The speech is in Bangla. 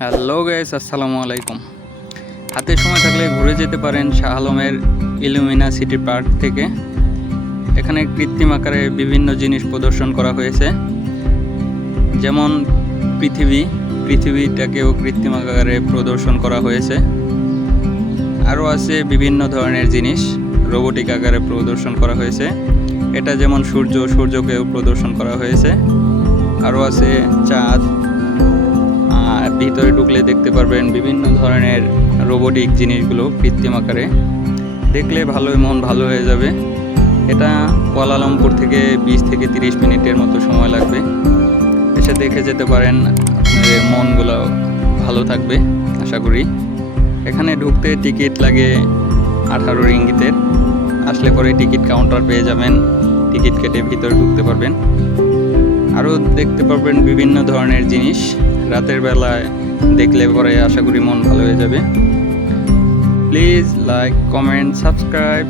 হ্যালো গাইস, আসসালামু আলাইকুম। হাতে সময় থাকলে ঘুরে যেতে পারেন শাহ আলমের ইলুমিনা সিটি পার্ক থেকে। এখানে কৃত্রিম আকারে বিভিন্ন জিনিস প্রদর্শন করা হয়েছে, যেমন পৃথিবীটাকেও কৃত্রিম আকারে প্রদর্শন করা হয়েছে। আরও আছে বিভিন্ন ধরনের জিনিস রোবোটিক আকারে প্রদর্শন করা হয়েছে। এটা যেমন সূর্যকেও প্রদর্শন করা হয়েছে। আরও আছে চাঁদ। ভিতরে ঢুকলে দেখতে পারবেন বিভিন্ন ধরনের রোবোটিক জিনিসগুলো কৃত্রিম আকারে। দেখলে মন ভালো হয়ে যাবে। এটা কুয়ালালামপুর থেকে 20 থেকে 30 মিনিটের মতো সময় লাগবে। এসে দেখে যেতে পারেন, আপনাদের মনগুলো ভালো থাকবে আশা করি। এখানে ঢুকতে টিকিট লাগে 18 রিঙ্গিতের। আসলে পরে টিকিট কাউন্টার পেয়ে যাবেন, টিকিট কেটে ভিতরে ঢুকতে পারবেন। আরও দেখতে পারবেন বিভিন্ন ধরনের জিনিস। রাতের বেলায় দেখলে পরে আশা করি মন ভালো হয়ে যাবে। Please like, comment, subscribe.